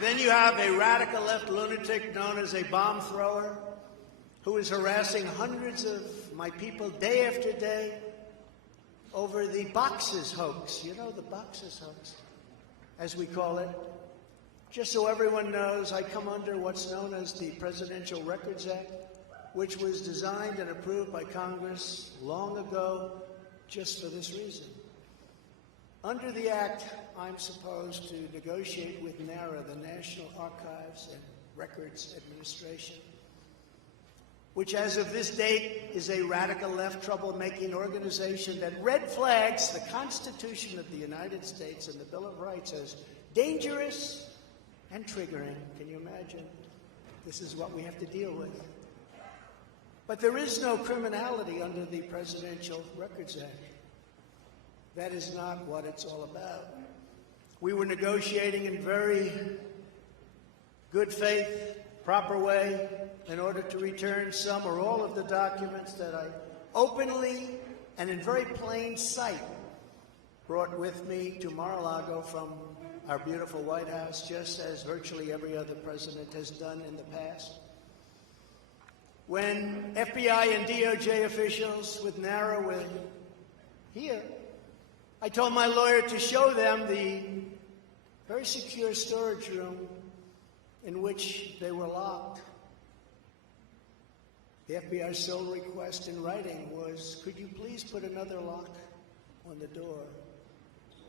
Then you have a radical left lunatic known as a bomb thrower who is harassing hundreds of my people day after day over the boxes hoax. You know, the boxes hoax, as we call it. Just so everyone knows, I come under what's known as the Presidential Records Act, which was designed and approved by Congress long ago just for this reason. Under the Act, I'm supposed to negotiate with NARA, the National Archives and Records Administration, which as of this date is a radical left troublemaking organization that red flags the Constitution of the United States and the Bill of Rights as dangerous and triggering. Can you imagine? This is what we have to deal with. But there is no criminality under the Presidential Records Act. That is not what it's all about. We were negotiating in very good faith, proper way, in order to return some or all of the documents that I openly and in very plain sight brought with me to Mar-a-Lago from our beautiful White House, just as virtually every other president has done in the past. When FBI and DOJ officials with NARA were here, I told my lawyer to show them the very secure storage room in which they were locked. The FBI's sole request in writing was, could you please put another lock on the door?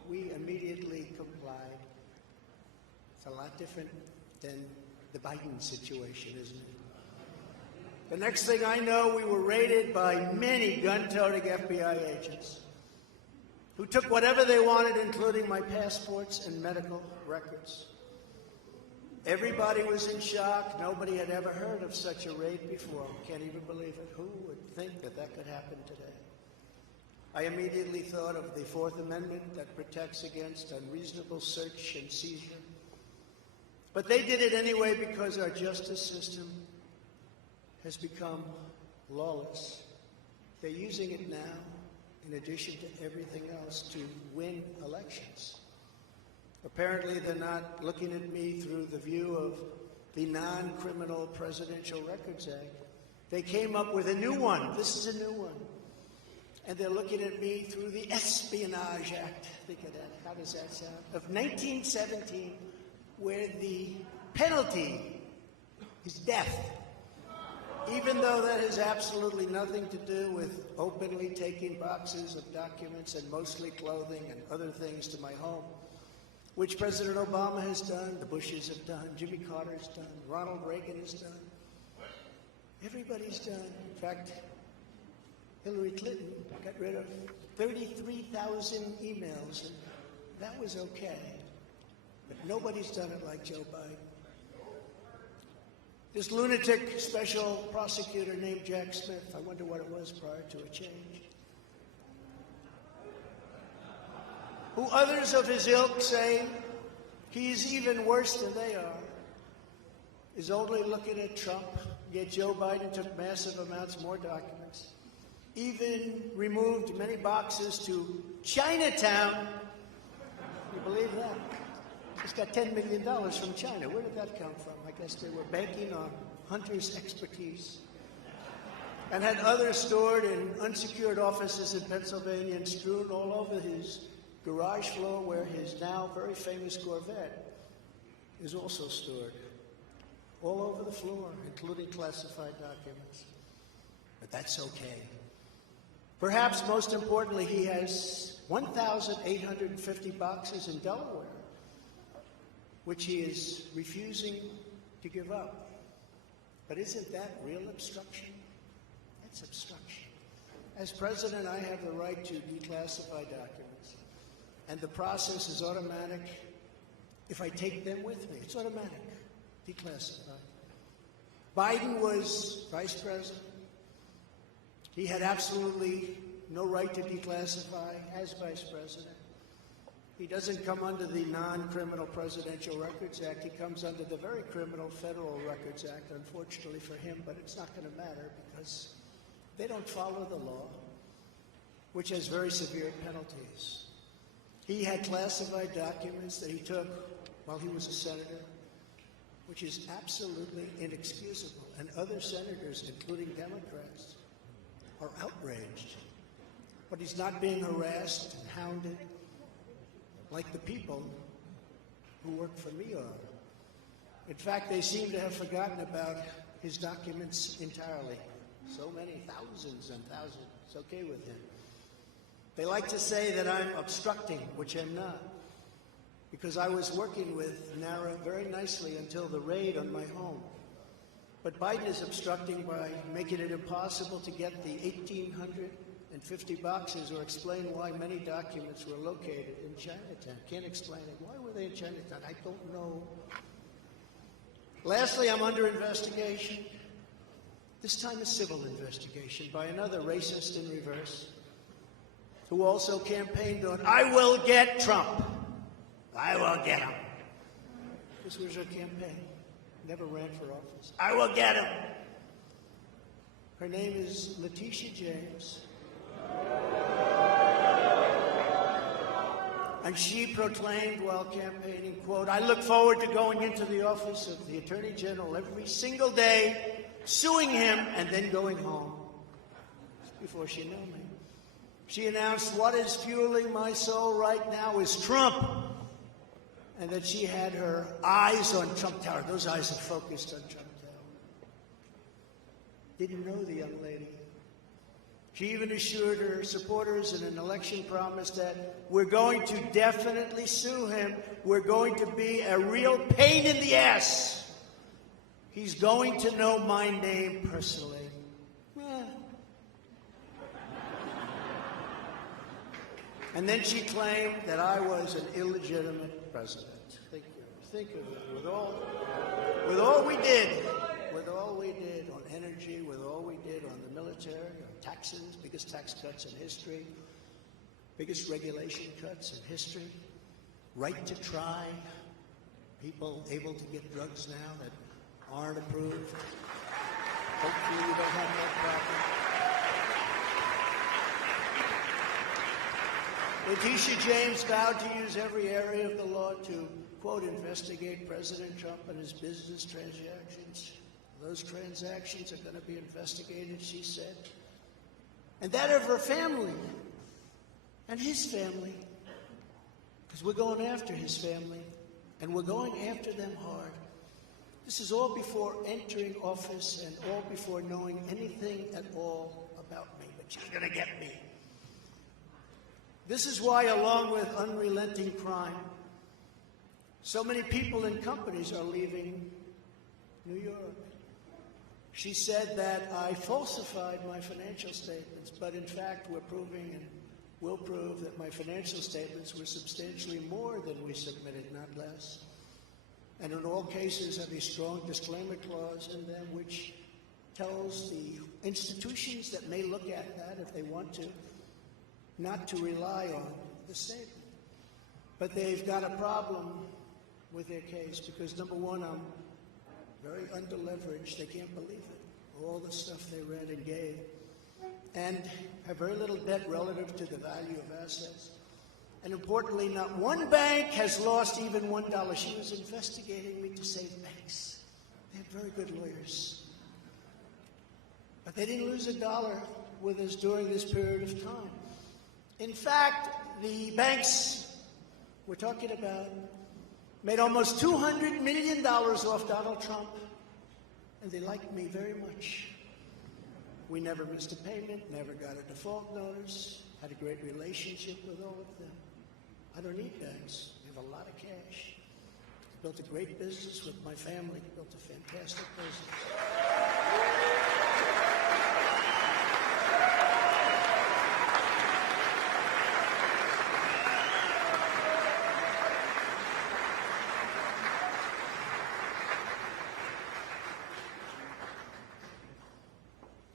We immediately complied. It's a lot different than the Biden situation, isn't it? The next thing I know, we were raided by many gun-toting FBI agents who took whatever they wanted, including my passports and medical records. Everybody was in shock. Nobody had ever heard of such a raid before. Can't even believe it. Who would think that that could happen today? I immediately thought of the Fourth Amendment that protects against unreasonable search and seizure. But they did it anyway because our justice system has become lawless. They're using it now, in addition to everything else, to win elections. Apparently, they're not looking at me through the view of the non-criminal Presidential Records Act. They came up with a new one. This is a new one. And they're looking at me through the Espionage Act. Think of that. How does that sound? Of 1917, where the penalty is death. Even though that has absolutely nothing to do with openly taking boxes of documents and mostly clothing and other things to my home, which President Obama has done, the Bushes have done, Jimmy Carter has done, Ronald Reagan has done. Everybody's done. In fact, Hillary Clinton got rid of 33,000 emails, and that was okay. But nobody's done it like Joe Biden. This lunatic special prosecutor named Jack Smith, I wonder what it was prior to a change, who others of his ilk say he's even worse than they are, is only looking at Trump, yet Joe Biden took massive amounts more documents, even removed many boxes to Chinatown. You believe that? Just got $10 million from China. Where did that come from? I guess they were banking on Hunter's expertise, and had others stored in unsecured offices in Pennsylvania and strewn all over his garage floor, where his now very famous Corvette is also stored. All over the floor, including classified documents. But that's okay. Perhaps most importantly, he has 1,850 boxes in Delaware, which he is refusing to give up. But isn't that real obstruction? That's obstruction. As president, I have the right to declassify documents, and the process is automatic if I take them with me. It's automatic, declassified. Biden was vice president. He had absolutely no right to declassify as vice president. He doesn't come under the non-criminal Presidential Records Act. He comes under the very criminal Federal Records Act, unfortunately for him, but it's not going to matter because they don't follow the law, which has very severe penalties. He had classified documents that he took while he was a senator, which is absolutely inexcusable. And other senators, including Democrats, are outraged. But he's not being harassed and hounded like the people who work for me are. In fact, they seem to have forgotten about his documents entirely. So many, thousands and thousands. It's okay with him. They like to say that I'm obstructing, which I'm not, because I was working with NARA very nicely until the raid on my home. But Biden is obstructing by making it impossible to get the 1,850 boxes or explain why many documents were located in Chinatown. Can't explain it. Why were they in Chinatown? I don't know. Lastly, I'm under investigation. This time a civil investigation by another racist in reverse who also campaigned on, I will get Trump. I will get him. This was her campaign. Never ran for office. I will get him. Her name is Letitia James. And she proclaimed while campaigning, quote, I look forward to going into the office of the Attorney General every single day, suing him, and then going home. Before she knew me. She announced, what is fueling my soul right now is Trump. And that she had her eyes on Trump Tower. Those eyes are focused on Trump Tower. Didn't know the young lady. She even assured her supporters in an election promise that we're going to definitely sue him. We're going to be a real pain in the ass. He's going to know my name personally. And then she claimed that I was an illegitimate president. Think of it. With all we did on energy, with all we did on the military, on taxes, biggest tax cuts in history, biggest regulation cuts in history, right to try, people able to get drugs now that aren't approved. Hopefully we don't have that problem. Letitia James vowed to use every area of the law to, quote, investigate President Trump and his business transactions. Those transactions are going to be investigated, she said. And that of her family and his family. Because we're going after his family, and we're going after them hard. This is all before entering office and all before knowing anything at all about me. But she's going to get me. This is why, along with unrelenting crime, so many people and companies are leaving New York. She said that I falsified my financial statements, but in fact we're proving and will prove that my financial statements were substantially more than we submitted, not less. And in all cases have a strong disclaimer clause in them which tells the institutions that may look at that if they want to, not to rely on the statement. But they've got a problem with their case because, number one, I'm very underleveraged. They can't believe it. All the stuff they read and gave. And have very little debt relative to the value of assets. And importantly, not one bank has lost even $1. She was investigating me to save banks. They have very good lawyers. But they didn't lose $1 with us during this period of time. In fact, the banks we're talking about made almost $200 million off Donald Trump, and they liked me very much. We never missed a payment, never got a default notice, had a great relationship with all of them. I don't need banks. We have a lot of cash. Built a great business with my family, built a fantastic business.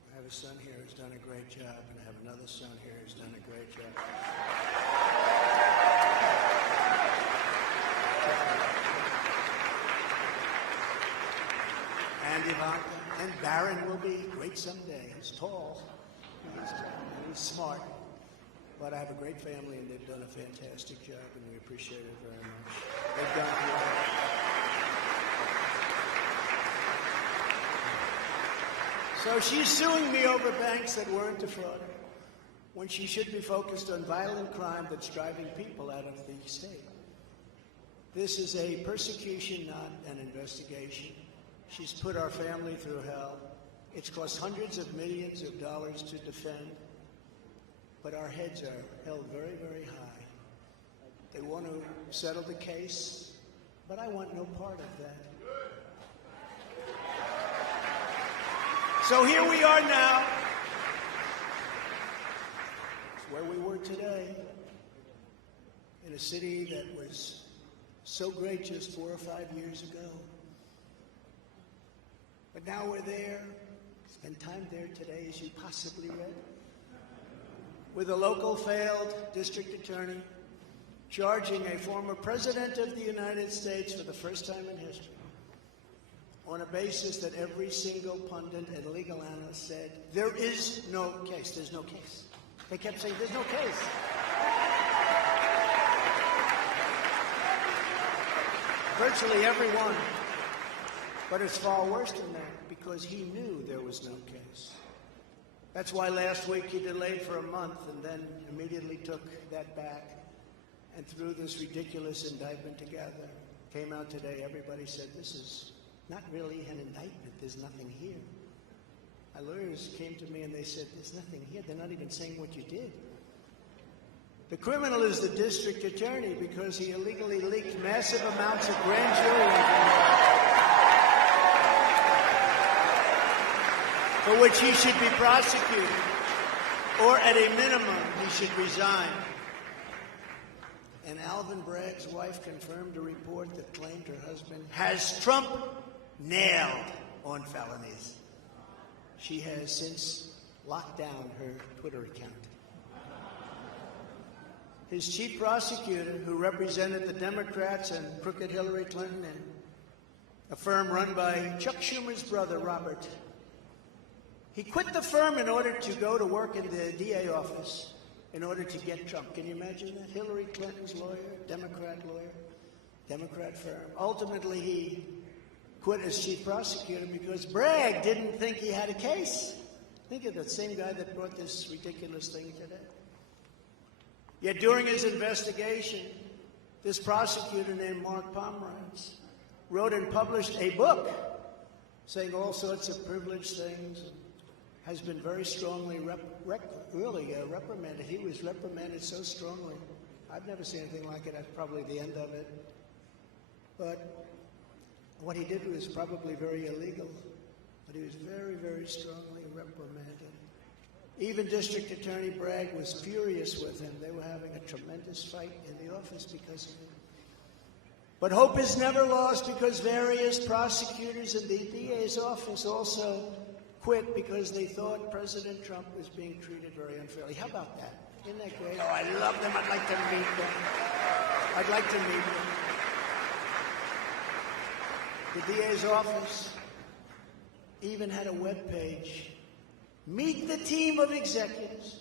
I have a son here who's done a great job, and I have another son here who's done a great job. And Ivanka and Barron will be great someday. He's tall, he's smart, but I have a great family, and they've done a fantastic job, and we appreciate it very much. They've done So she's suing me over banks that weren't defrauded, when she should be focused on violent crime that's driving people out of the state. This is a persecution, not an investigation. She's put our family through hell. It's cost hundreds of millions of dollars to defend, but our heads are held very, very high. They want to settle the case, but I want no part of that. So here we are now. It's where we were today, in a city that was so great just 4 or 5 years ago. But now we're there, spend time there today, as you possibly read, with a local failed district attorney charging a former president of the United States for the first time in history on a basis that every single pundit and legal analyst said, there is no case, there's no case. They kept saying, there's no case. Virtually everyone. But it's far worse than that, because he knew there was no case. That's why last week he delayed for a month and then immediately took that back and threw this ridiculous indictment together. Came out today, everybody said, this is not really an indictment, there's nothing here. My lawyers came to me and they said, there's nothing here, they're not even saying what you did. The criminal is the district attorney because he illegally leaked massive amounts of grand jury information for which he should be prosecuted, or at a minimum, he should resign. And Alvin Bragg's wife confirmed a report that claimed her husband has Trump nailed on felonies. She has since locked down her Twitter account. His chief prosecutor, who represented the Democrats and crooked Hillary Clinton and a firm run by Chuck Schumer's brother, Robert, he quit the firm in order to go to work in the DA office in order to get Trump. Can you imagine that? Hillary Clinton's lawyer, Democrat firm. Ultimately, he quit as chief prosecutor because Bragg didn't think he had a case. Think of the same guy that brought this ridiculous thing today. Yet during his investigation, this prosecutor named Mark Pomerantz wrote and published a book saying all sorts of privileged things, has been very strongly reprimanded. He was reprimanded so strongly. I've never seen anything like it. That's probably the end of it. But what he did was probably very illegal. But he was very, very strongly reprimanded. Even District Attorney Bragg was furious with him. They were having a tremendous fight in the office because of it. But hope is never lost because various prosecutors in the DA's office also quit because they thought President Trump was being treated very unfairly. How about that? Isn't that great? Oh, I love them. I'd like to meet them. I'd like to meet them. The DA's office even had a web page. Meet the team of executives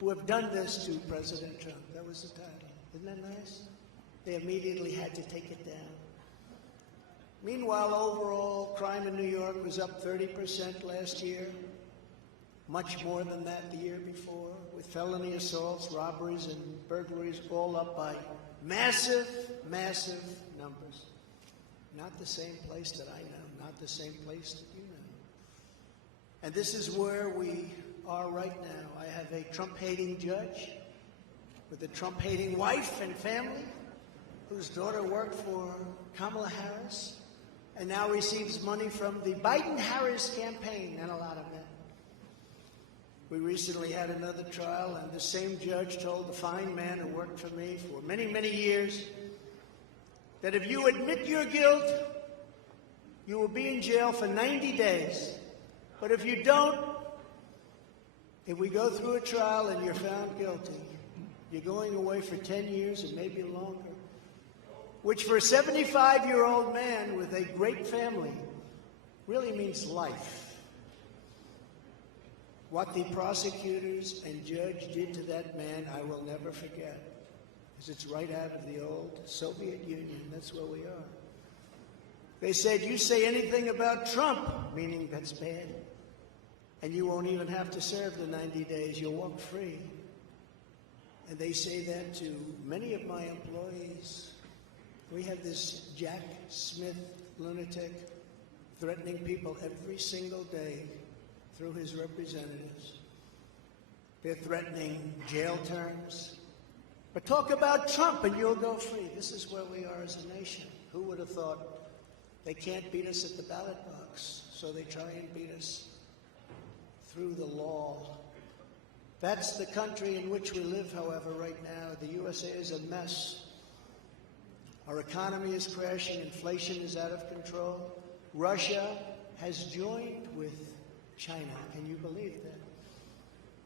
who have done this to President Trump. That was the title. Isn't that nice? They immediately had to take it down. Meanwhile, overall, crime in New York was up 30% last year, much more than that the year before, with felony assaults, robberies, and burglaries all up by massive, massive numbers. Not the same place that I know, not the same place that you know. And this is where we are right now. I have a Trump-hating judge with a Trump-hating wife and family whose daughter worked for Kamala Harris and now receives money from the Biden-Harris campaign, and a lot of it. We recently had another trial, and the same judge told the fine man who worked for me for many, many years that if you admit your guilt, you will be in jail for 90 days. But if you don't, if we go through a trial and you're found guilty, you're going away for 10 years and maybe longer, which for a 75-year-old man with a great family really means life. What the prosecutors and judge did to that man, I will never forget, because it's right out of the old Soviet Union. That's where we are. They said, you say anything about Trump, meaning that's bad, and you won't even have to serve the 90 days. You'll walk free. And they say that to many of my employees. We have this Jack Smith lunatic threatening people every single day through his representatives. They're threatening jail terms. But talk about Trump and you'll go free. This is where we are as a nation. Who would have thought? They can't beat us at the ballot box, so they try and beat us through the law. That's the country in which we live, however, right now. The USA is a mess. Our economy is crashing. Inflation is out of control. Russia has joined with China. Can you believe that?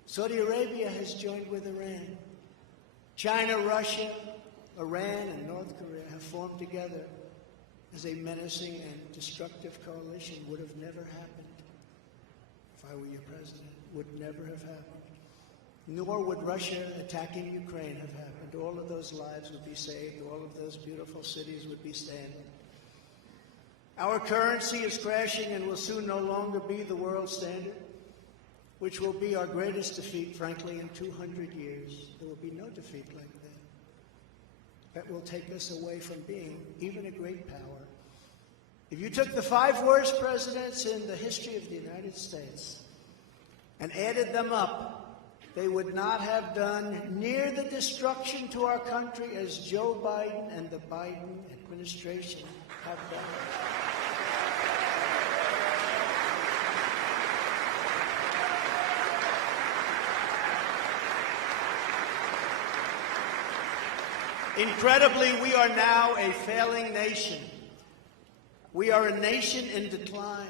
Saudi Arabia has joined with Iran. China, Russia, Iran, and North Korea have formed together as a menacing and destructive coalition. Would have never happened if I were your president. Would never have happened. Nor would Russia attacking Ukraine have happened. All of those lives would be saved. All of those beautiful cities would be standing. Our currency is crashing and will soon no longer be the world standard, which will be our greatest defeat, frankly, in 200 years. There will be no defeat like that. That will take us away from being even a great power. If you took the 5 worst presidents in the history of the United States and added them up, they would not have done near the destruction to our country as Joe Biden and the Biden administration have done. Incredibly, we are now a failing nation. We are a nation in decline.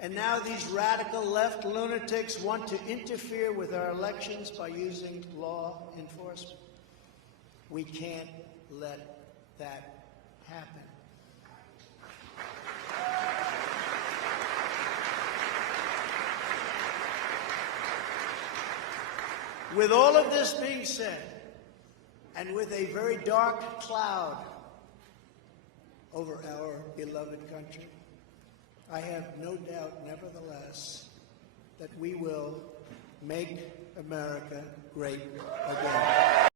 And now these radical left lunatics want to interfere with our elections by using law enforcement. We can't let that happen. With all of this being said, and with a very dark cloud over our beloved country, I have no doubt, nevertheless, that we will make America great again.